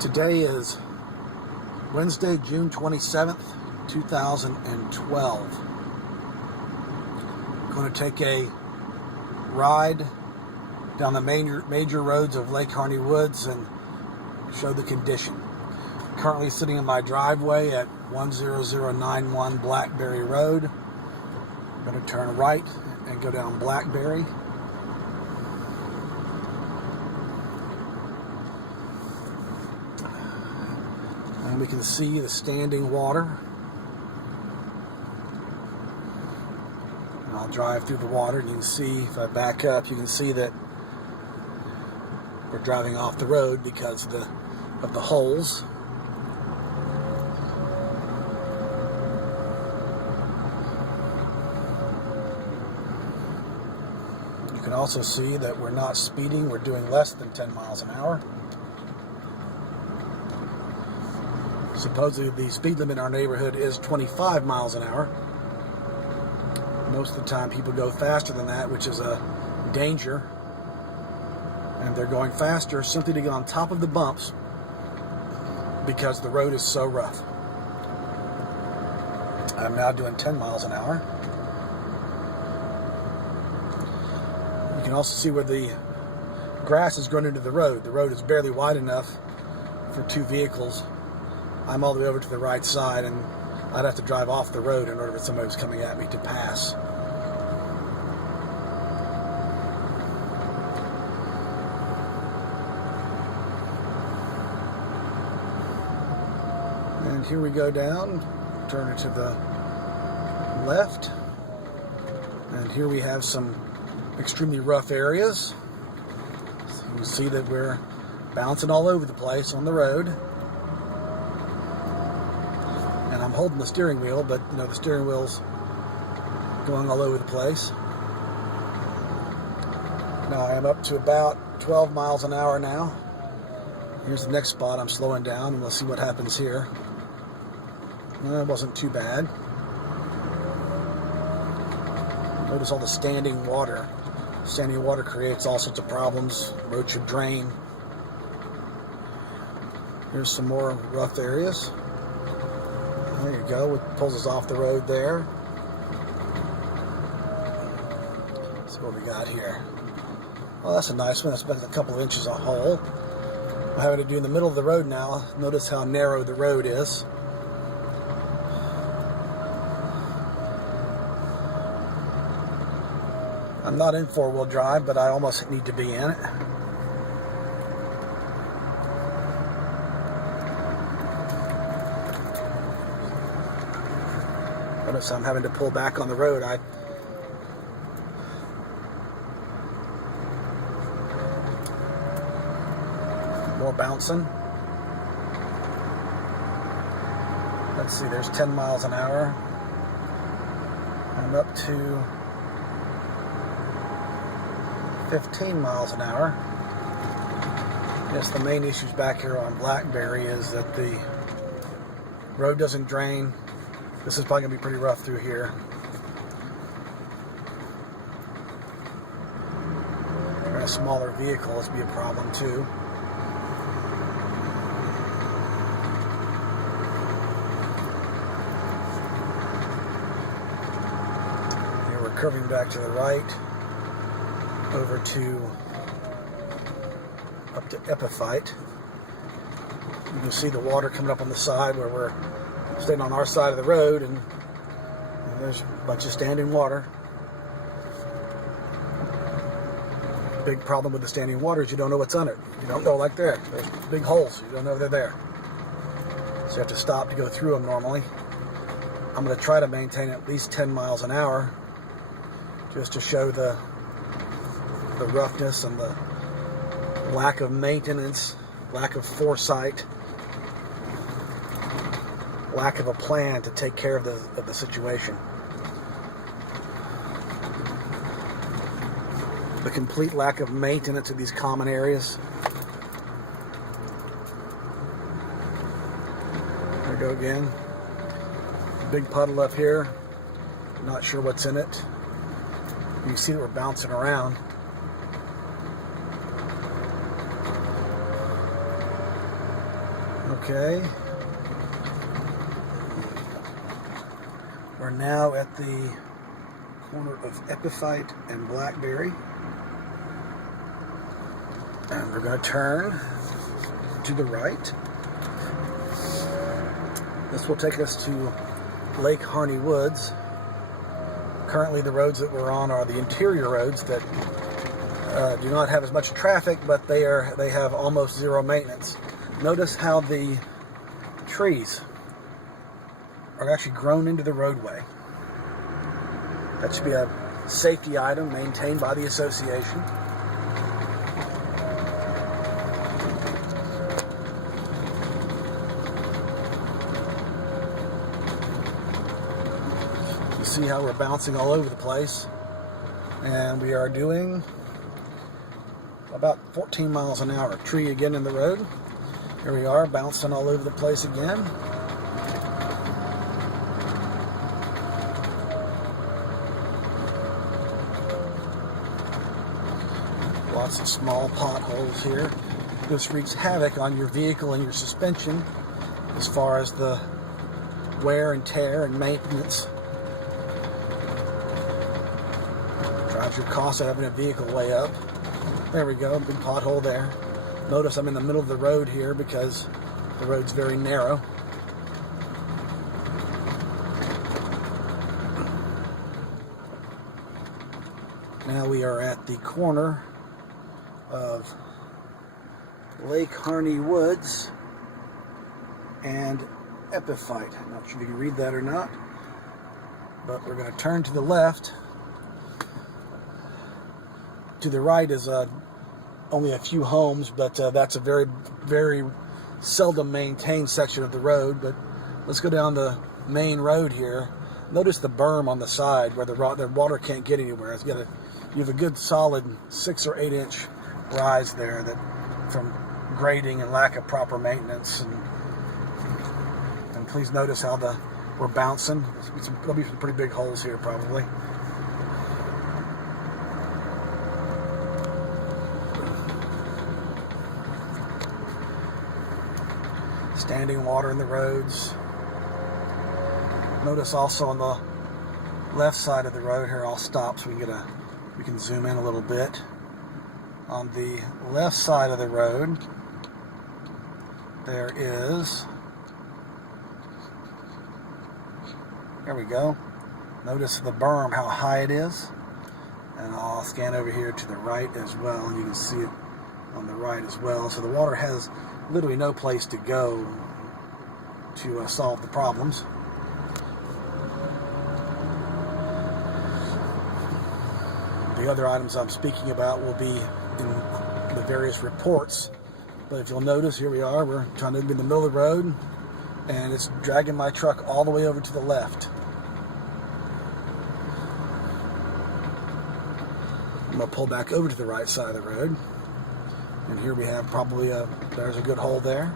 Today is Wednesday, June 27th, 2012. I'm going to take a ride down the major roads of Lake Harney Woods and show the condition. Currently sitting in my driveway at 10091 Blackberry Road. I'm going to turn right and go down Blackberry. And we can see the standing water. And I'll drive through the water, and you can see, if I back up, you can see that we're driving off the road because of the holes. You can also see that we're not speeding, we're doing less than 10 miles an hour. Supposedly the speed limit in our neighborhood is 25 miles an hour. Most of the time people go faster than that, which is a danger. And they're going faster simply to get on top of the bumps because the road is so rough. I'm now doing 10 miles an hour. You can also see where the grass has grown into the road. The road is barely wide enough for two vehicles. I'm all the way over to the right side, and I'd have to drive off the road in order for somebody who's coming at me to pass. And here we go down, turn it to the left, and here we have some extremely rough areas. So you can see that we're bouncing all over the place on the road. And I'm holding the steering wheel, but you know, the steering wheel's going all over the place. Now I am up to about 12 miles an hour now. Here's the next spot. I'm slowing down, and we'll see what happens here. It wasn't too bad. Notice all the standing water. Standing water creates all sorts of problems. Road should drain. Here's some more rough areas. There you go. It pulls us off the road there. See what we got here. Well, that's a nice one. That's about a couple of inches a hole. I'm having to do in the middle of the road now. Notice how narrow the road is. I'm not in four-wheel drive, but I almost need to be in it. Notice I'm having to pull back on the road. More bouncing. Let's see, there's 10 miles an hour. I'm up to 15 miles an hour. Yes, the main issues back here on Blackberry is that the road doesn't drain. This is probably going to be pretty rough through here. For a smaller vehicle, this would be a problem too. Here we're curving back to the right, over to up to Epiphyte. You can see the water coming up on the side where we're staying on our side of the road, and there's a bunch of standing water. Big problem with the standing water is you don't know what's under it. You don't know, like there. There's big holes. You don't know they're there. So you have to stop to go through them normally. I'm going to try to maintain at least 10 miles an hour just to show the roughness and the lack of maintenance, lack of foresight, lack of a plan to take care of the situation. The complete lack of maintenance of these common areas. There we go again. Big puddle up here. Not sure what's in it. You can see that we're bouncing around. Okay. We're now at the corner of Epiphyte and Blackberry. And we're going to turn to the right. This will take us to Lake Harney Woods. Currently the roads that we're on are the interior roads that do not have as much traffic, but they have almost zero maintenance. Notice how the trees are actually grown into the roadway. That should be a safety item maintained by the association. You see how we're bouncing all over the place, and we are doing about 14 miles an hour. Tree again in the road. Here we are, bouncing all over the place again. Lots of small potholes here. This wreaks havoc on your vehicle and your suspension as far as the wear and tear and maintenance. Drives your cost of having a vehicle way up. There we go, big pothole there. Notice I'm in the middle of the road here because the road's very narrow. Now we are at the corner of Lake Harney Woods and Epiphyte. I'm not sure if you can read that or not, but we're going to turn to the left. To the right is only a few homes, but that's a very, very seldom maintained section of the road. But let's go down the main road here. Notice the berm on the side where the water can't get anywhere. You have a good solid 6 or 8 inch rise there that from grading and lack of proper maintenance. And please notice how we're bouncing. There'll be some pretty big holes here probably. Standing water in the roads. Notice also on the left side of the road here, I'll stop so we can zoom in a little bit. On the left side of the road, there we go. Notice the berm, how high it is. And I'll scan over here to the right as well, and you can see it on the right as well. So the water has literally no place to go to solve the problems. The other items I'm speaking about will be in the various reports. But if you'll notice, here we are, we're trying to be in the middle of the road, and it's dragging my truck all the way over to the left. I'm going to pull back over to the right side of the road. And here we have probably there's a good hole there.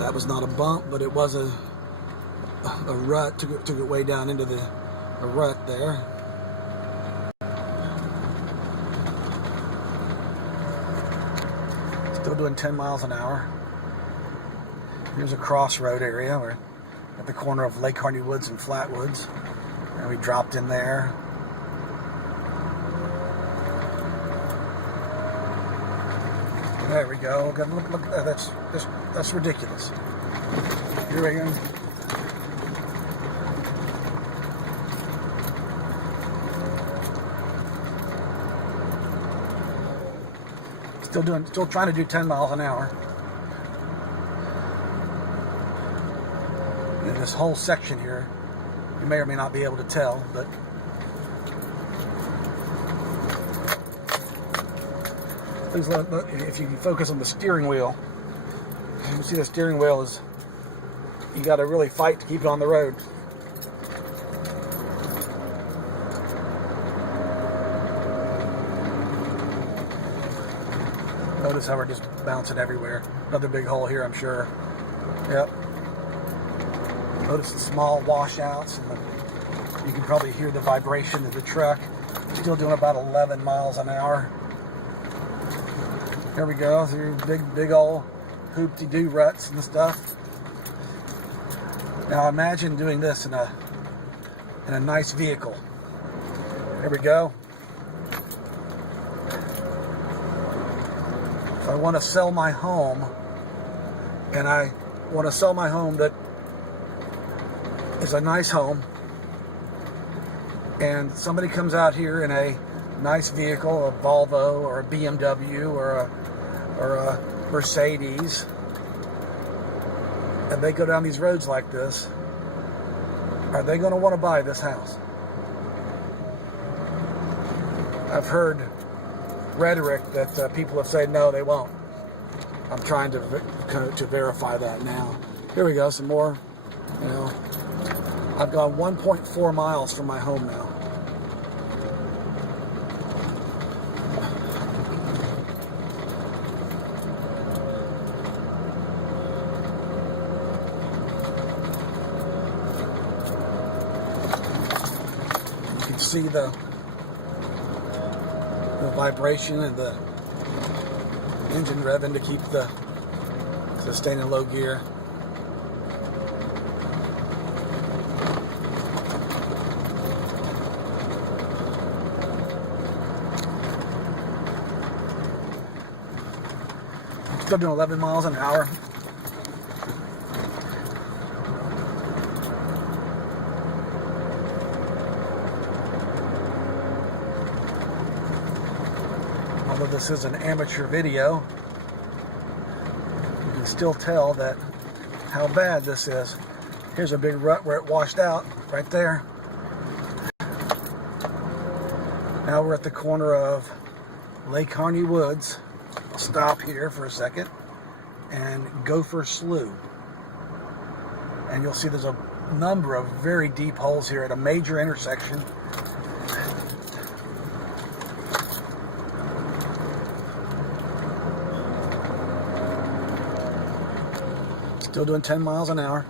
That was not a bump, but it was a rut. Took it way down into a rut there. Still doing 10 miles an hour. Here's a crossroad area. We're at the corner of Lake Harney Woods and Flatwoods. And we dropped in there. There we go. Look, that's ridiculous. Here we go. Still trying to do 10 miles an hour. And this whole section here, you may or may not be able to tell, but please look, if you can focus on the steering wheel, you can see the steering wheel is, you got to really fight to keep it on the road. Notice how we're just bouncing everywhere. Another big hole here, I'm sure. Yep. Notice the small washouts, and you can probably hear the vibration of the truck. Still doing about 11 miles an hour. Here we go through big old hoop-de-doo ruts and stuff. Now imagine doing this in a nice vehicle. Here we go. If I want to sell my home, and I want to sell my home that is a nice home, and somebody comes out here in a nice vehicle, a Volvo or a BMW or a Mercedes, and they go down these roads like this, are they going to want to buy this house? I've heard rhetoric that people have said no, they won't. I'm trying to verify that now. Here we go, some more. You know, I've gone 1.4 miles from my home now. You can see the vibration and the engine revving to keep the staying in low gear. Still doing 11 miles an hour. Although this is an amateur video, you can still tell that how bad this is. Here's a big rut where it washed out right there. Now we're at the corner of Lake Harney Woods. I'll stop here for a second and Gopher Slough. And you'll see there's a number of very deep holes here at a major intersection. Still doing 10 miles an hour.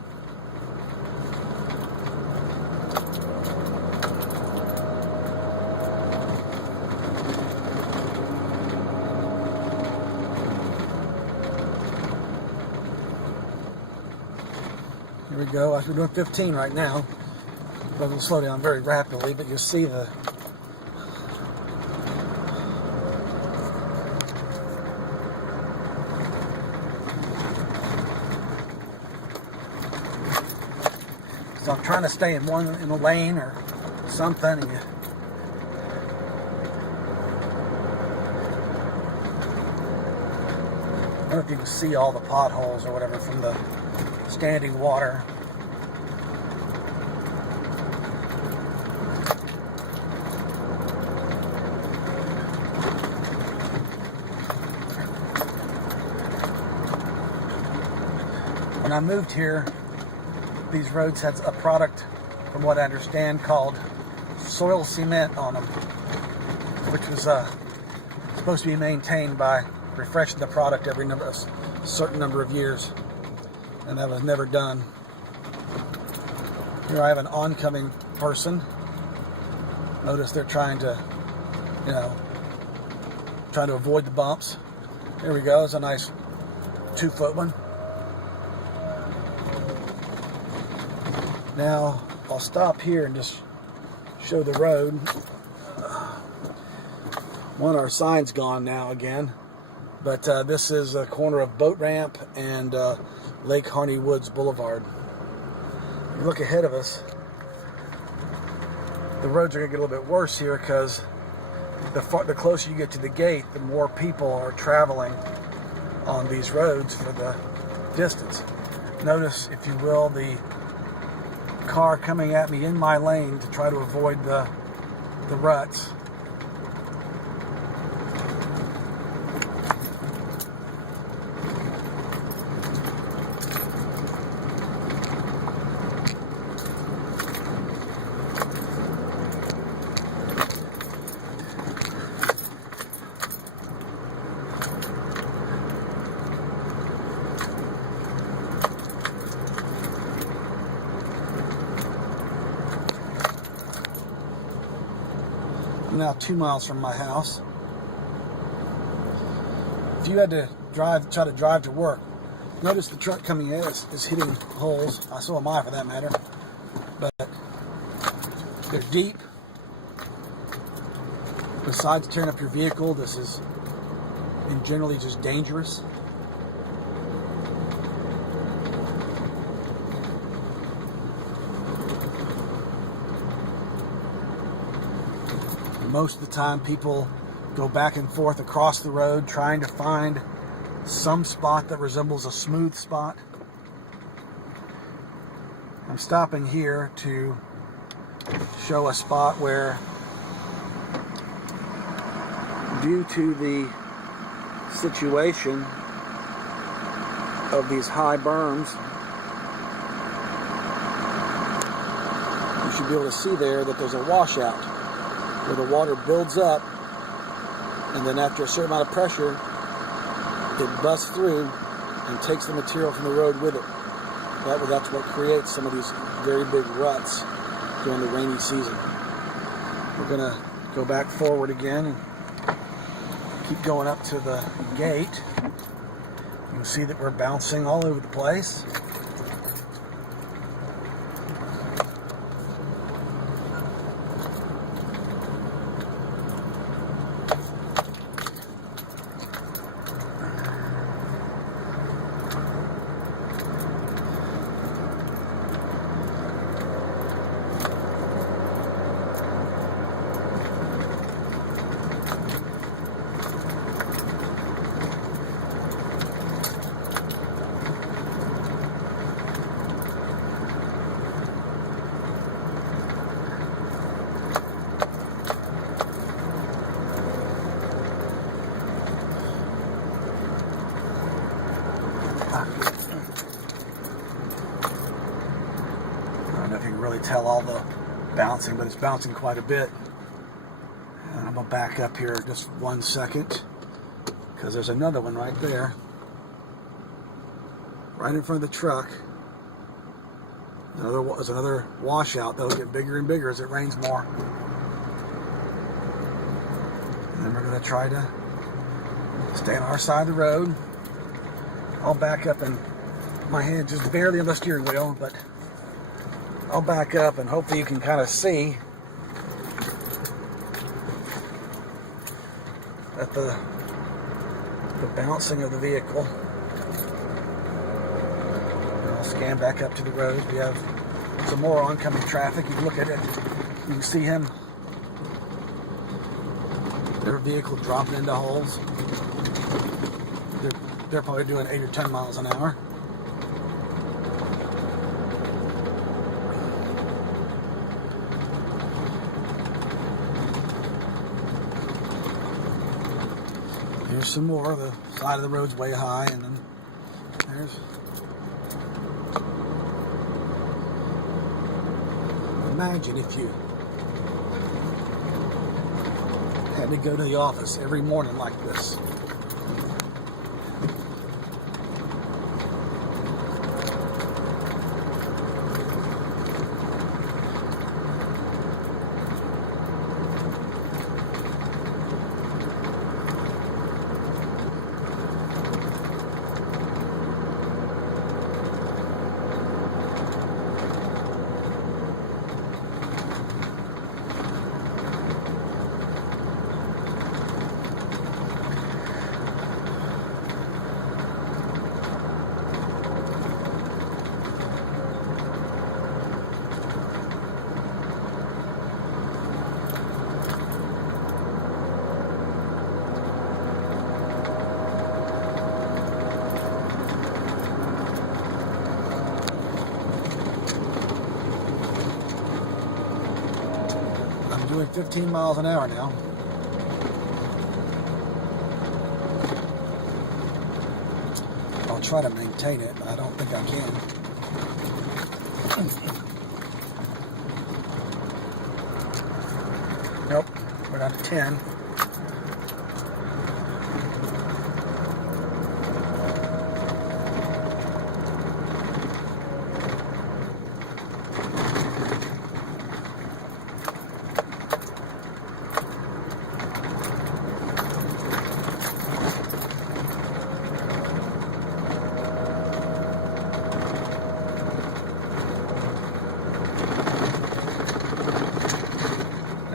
Here we go. We're doing 15 right now. Doesn't slow down very rapidly, but you see the so I'm trying to stay in a lane or something. And I don't know if you can see all the potholes or whatever from the standing water. When I moved here, these roads had a product, from what I understand, called soil cement on them, which was supposed to be maintained by refreshing the product every a certain number of years, and that was never done. Here I have an oncoming person. Notice they're trying to avoid the bumps. Here we go. It's a nice 2-foot one. Now, I'll stop here and just show the road. One, our sign's gone now again, but this is a corner of Boat Ramp and Lake Harney Woods Boulevard. You look ahead of us, the roads are going to get a little bit worse here because the closer you get to the gate, the more people are traveling on these roads for the distance. Notice, if you will, the car coming at me in my lane to try to avoid the ruts. I'm now 2 miles from my house. If you had to try to drive to work, notice the truck coming in is hitting holes. So am I, for that matter. But they're deep. Besides tearing up your vehicle, this is generally just dangerous. Most of the time, people go back and forth across the road trying to find some spot that resembles a smooth spot. I'm stopping here to show a spot where, due to the situation of these high berms, you should be able to see there that there's a washout where the water builds up, and then after a certain amount of pressure, it busts through and takes the material from the road with it. That's what creates some of these very big ruts during the rainy season. We're going to go back forward again and keep going up to the gate. You can see that we're bouncing all over the place. I don't know if you can really tell all the bouncing, but it's bouncing quite a bit. And I'm going to back up here just 1 second, because there's another one right there, right in front of the truck. There's another washout that'll get bigger and bigger as it rains more. And then we're going to try to stay on our side of the road. I'll back up, and my hand just barely on the steering wheel, but I'll back up and hopefully you can kind of see that the bouncing of the vehicle. And I'll scan back up to the road. We have some more oncoming traffic. You can look at it. You can see him. Their vehicle dropping into holes. They're probably doing 8 or 10 miles an hour. Here's some more. The side of the road's way high, and then there's... Imagine if you had to go to the office every morning like this. Doing 15 miles an hour now. I'll try to maintain it, but I don't think I can. Nope, we're down to 10.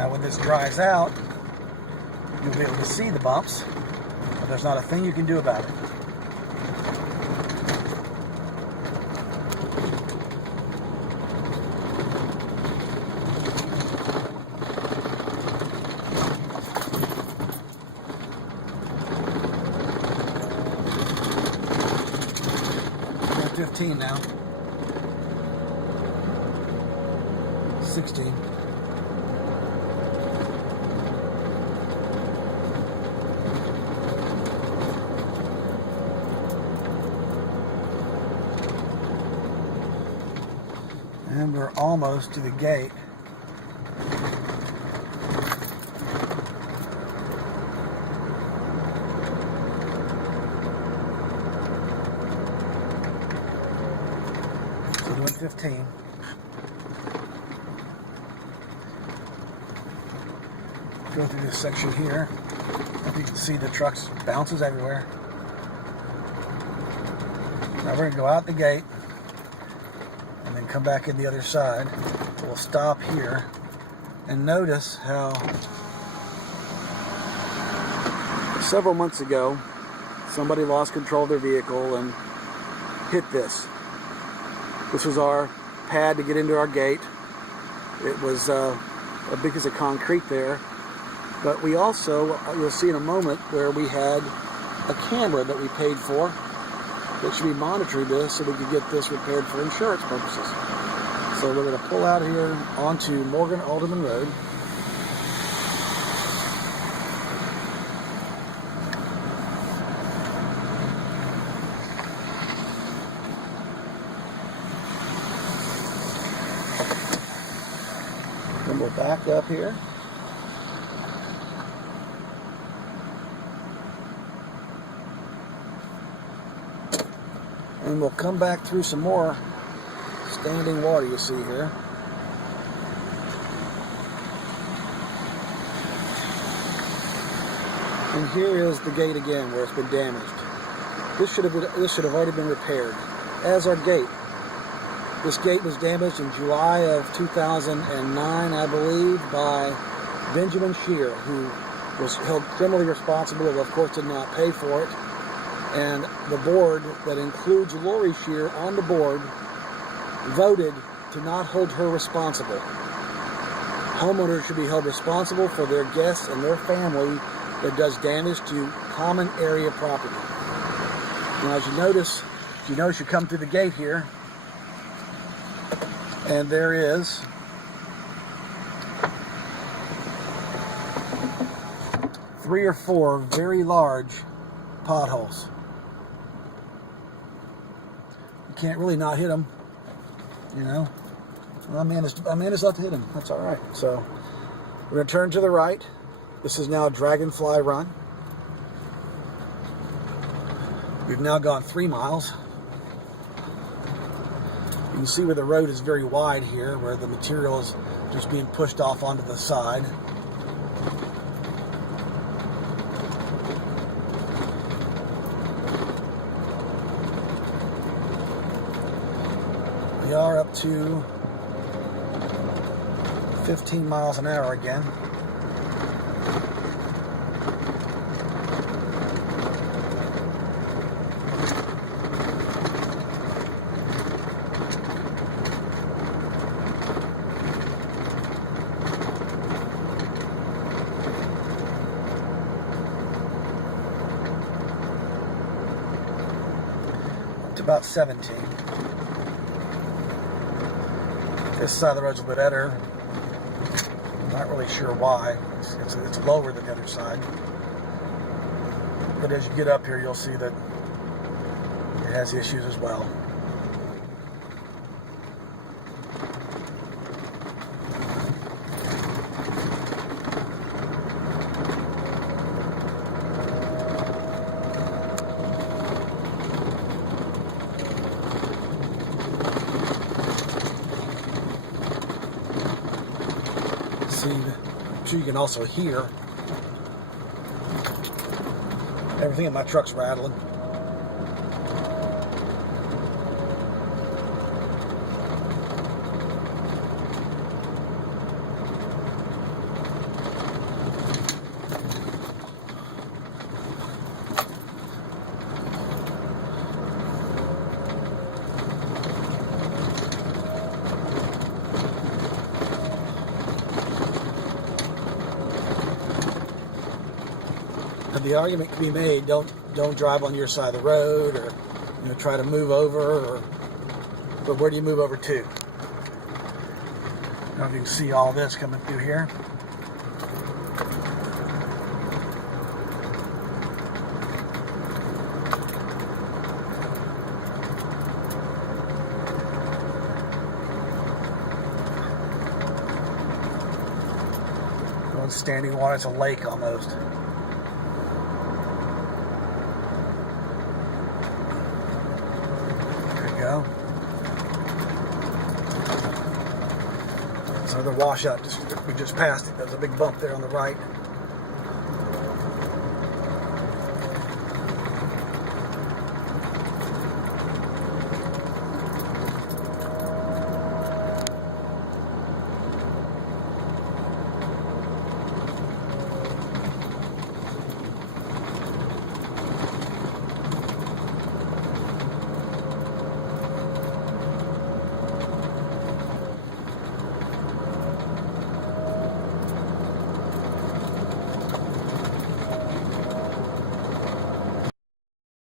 Now when this dries out, you'll be able to see the bumps, but there's not a thing you can do about it. I'm 15 now. 16. And we're almost to the gate. So doing 15. Go through this section here. If you can see the trucks bounces everywhere. Now we're going to go out the gate and then come back in the other side. We'll stop here and notice how several months ago somebody lost control of their vehicle and hit this. This was our pad to get into our gate. It was a big piece of concrete there. But we also, you'll see in a moment, where we had a camera that we paid for that should be monitoring this so we could get this repaired for insurance purposes. So we're going to pull out here onto Morgan Alderman Road. Then we'll back up here. And we'll come back through some more standing water you see here. And here is the gate again where it's been damaged. This should have already been repaired. As our gate. This gate was damaged in July of 2009, I believe, by Benjamin Shear, who was held criminally responsible, and of course did not pay for it. And the board that includes Lori Shear on the board voted to not hold her responsible. Homeowners should be held responsible for their guests and their family that does damage to common area property. Now, as you notice, you come through the gate here, and there is three or four very large potholes. You can't really not hit them, you know. Well, I managed not to hit them. That's all right. So we're going to turn to the right. This is now Dragonfly Run. We've now gone 3 miles. You can see where the road is very wide here, where the material is just being pushed off onto the side. We are up to 15 miles an hour again. Up to about 17. This side of the road's a bit better. I'm not really sure why. It's lower than the other side. But as you get up here, you'll see that it has issues as well. I'm sure you can also hear everything in my truck's rattling. the argument can be made, don't drive on your side of the road, or try to move over, but where do you move over to? I don't know if you can see all this coming through here. Standing water, it's a lake almost. There you go. It's another washout. We just passed it. There's a big bump there on the right.